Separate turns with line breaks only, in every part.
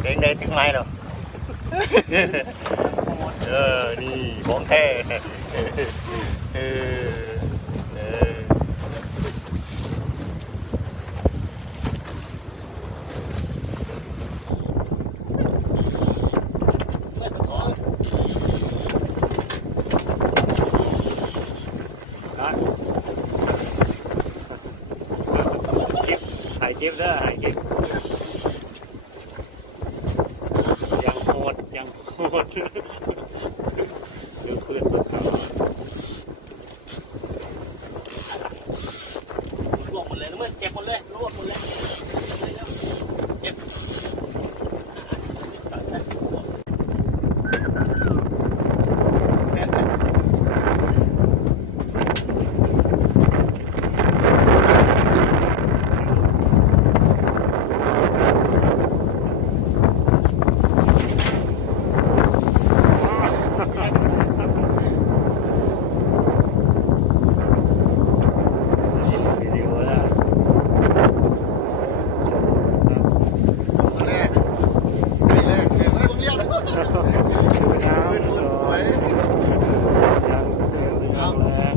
เพลงใดถึงไม้หรอเออ นี่ของแท้เออเออ
ถ่ายคลิปเด้อถ่ายคลิปยังโหด ยังโหดดูคืนสุดครับ
รวมหมดเลยนะเมื่อเก็บหมดเลยรวมหมดเลยเก็บ
วิดีโอแล้ว
เอาเลยได้เลยเดี๋ยวให้ผมเรียก
ยัง
สวย
ยังเสือยังแรง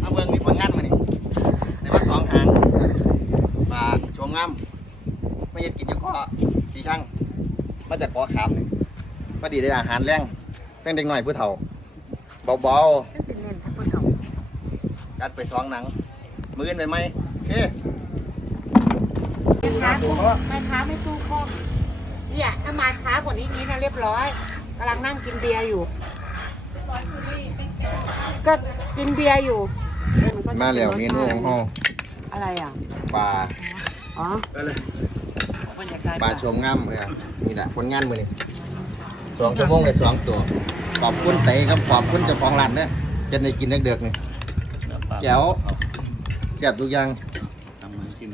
เอาเบิ้งนี่ผลงานมานี่ได้ว่าสองหางปลาชม งามไม่ยัดกินเจ้าก็สีช่างมาจากเกอขามนี่พอดีได้อาหารแรงเป็นเด็กหน่อยผู้เฒ่าเบา
ก็สิเน้นถ้าคนเอา
ๆกัดไปสองหนัง มืออนไปไหมโอเค
แม่ค้าตู้แม่ค้าไม่ตู้คล่องเนี่ยถ้ามาช้ากว่านี้นี้นะเรียบร้อยกำลังนั่งกินเบียร์อยู่ ก็กินเบียร์อยู่
มาแล้วเมนูของห้อง
อะไรอะ
ปลา
อ๋อ
บรรยากาศ
ปลาชมงามเลยอะนี่แหละผลงานมือนี่สองชั่วโมงเลยสองตัว ขอบคุณเต๋ครับ ขอบคุณเจ้าของร้านเด้อเป็นได้กินเด็กๆนี่แจ๋วเสียบทุกอย่าง
ทำมาชิม